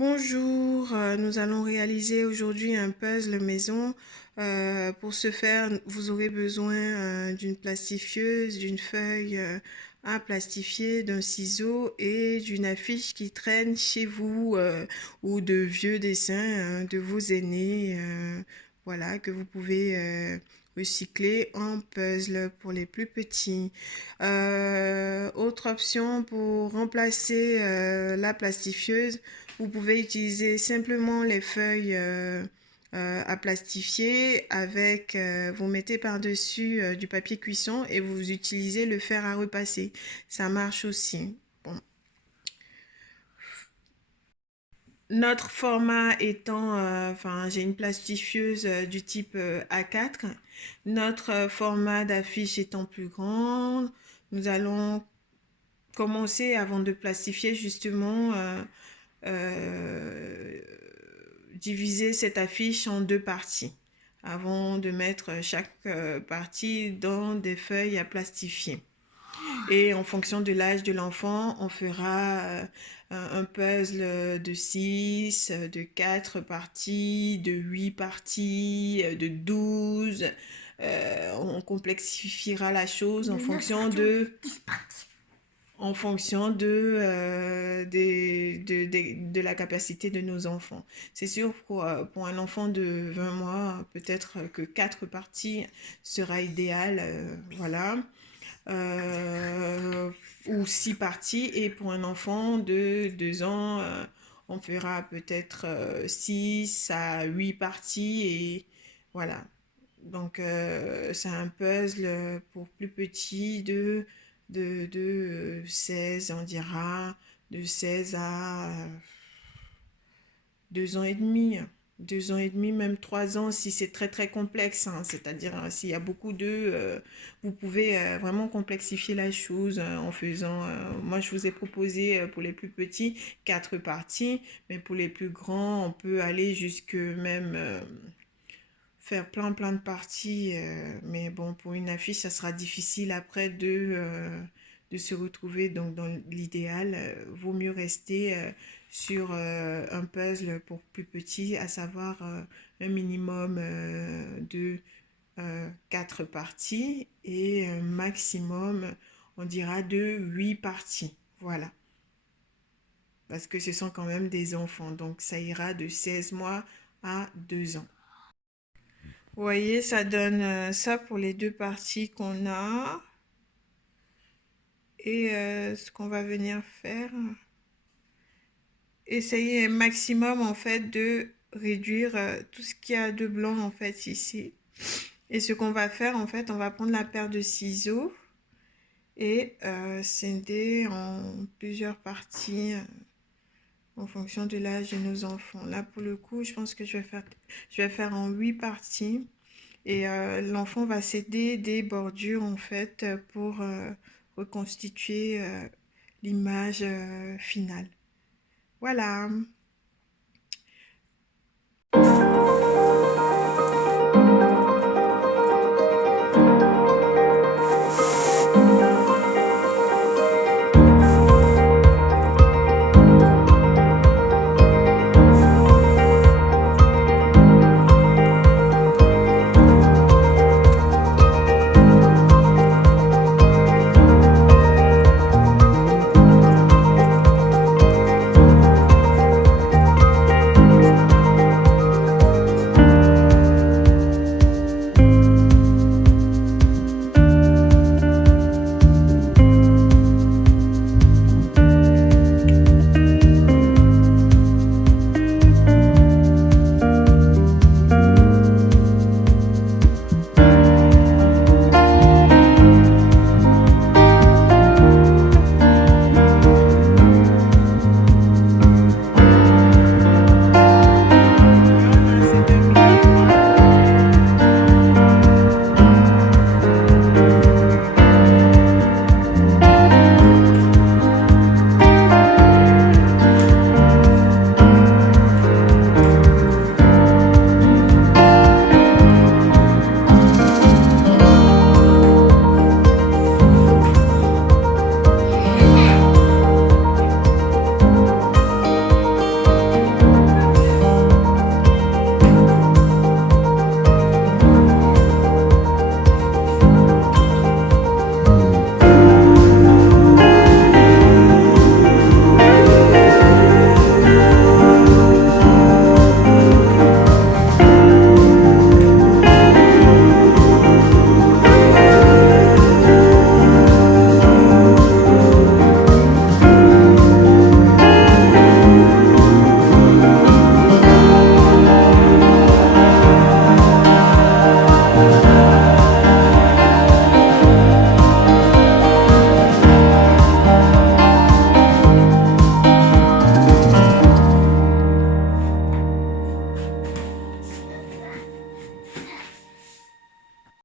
Bonjour, nous allons réaliser aujourd'hui un puzzle maison. Pour ce faire, vous aurez besoin d'une plastifieuse, d'une feuille à plastifier, d'un ciseau et d'une affiche qui traîne chez vous ou de vieux dessins de vos aînés, voilà, que vous pouvez recycler en puzzle pour les plus petits. Autre option pour remplacer la plastifieuse, vous pouvez utiliser simplement les feuilles à plastifier avec, vous mettez par-dessus du papier cuisson et vous utilisez le fer à repasser. Ça marche aussi. Bon. Notre format étant, j'ai une plastifieuse du type A4. Notre format d'affiche étant plus grand, nous allons commencer avant de plastifier justement diviser cette affiche en deux parties avant de mettre chaque partie dans des feuilles à plastifier. Et en fonction de l'âge de l'enfant, on fera un puzzle de 6, de 4 parties, de 8 parties, de 12. On complexifiera la chose en fonction de la capacité de nos enfants. C'est sûr, pour un enfant de 20 mois, peut-être que 4 parties sera idéal, voilà. Euh, ou 6 parties. Et pour un enfant de 2 ans, on fera peut-être 6 à 8 parties. Et voilà. Donc, c'est un puzzle pour plus petits de 16, on dira, de 16 à 2 ans et demi. 2 ans et demi, même 3 ans si c'est très très complexe, hein. C'est-à-dire s'il y a beaucoup d'œufs, vous pouvez vraiment complexifier la chose en faisant, moi je vous ai proposé pour les plus petits 4 parties, mais pour les plus grands on peut aller jusque même faire plein de parties, mais bon, pour une affiche, ça sera difficile après de se retrouver. Donc, dans l'idéal, vaut mieux rester sur un puzzle pour plus petit, à savoir un minimum de 4 parties et un maximum, on dira, de 8 parties. Voilà. Parce que ce sont quand même des enfants. Donc, ça ira de 16 mois à 2 ans. Vous voyez, ça donne ça pour les deux parties qu'on a. Et ce qu'on va venir faire, essayer un maximum en fait de réduire tout ce qu'il y a de blanc en fait ici. Et ce qu'on va faire en fait, on va prendre la paire de ciseaux et scinder en plusieurs parties en fonction de l'âge de nos enfants. Là pour le coup, je pense que je vais faire en 8 parties. Et l'enfant va s'aider des bordures en fait pour reconstituer l'image finale. Voilà.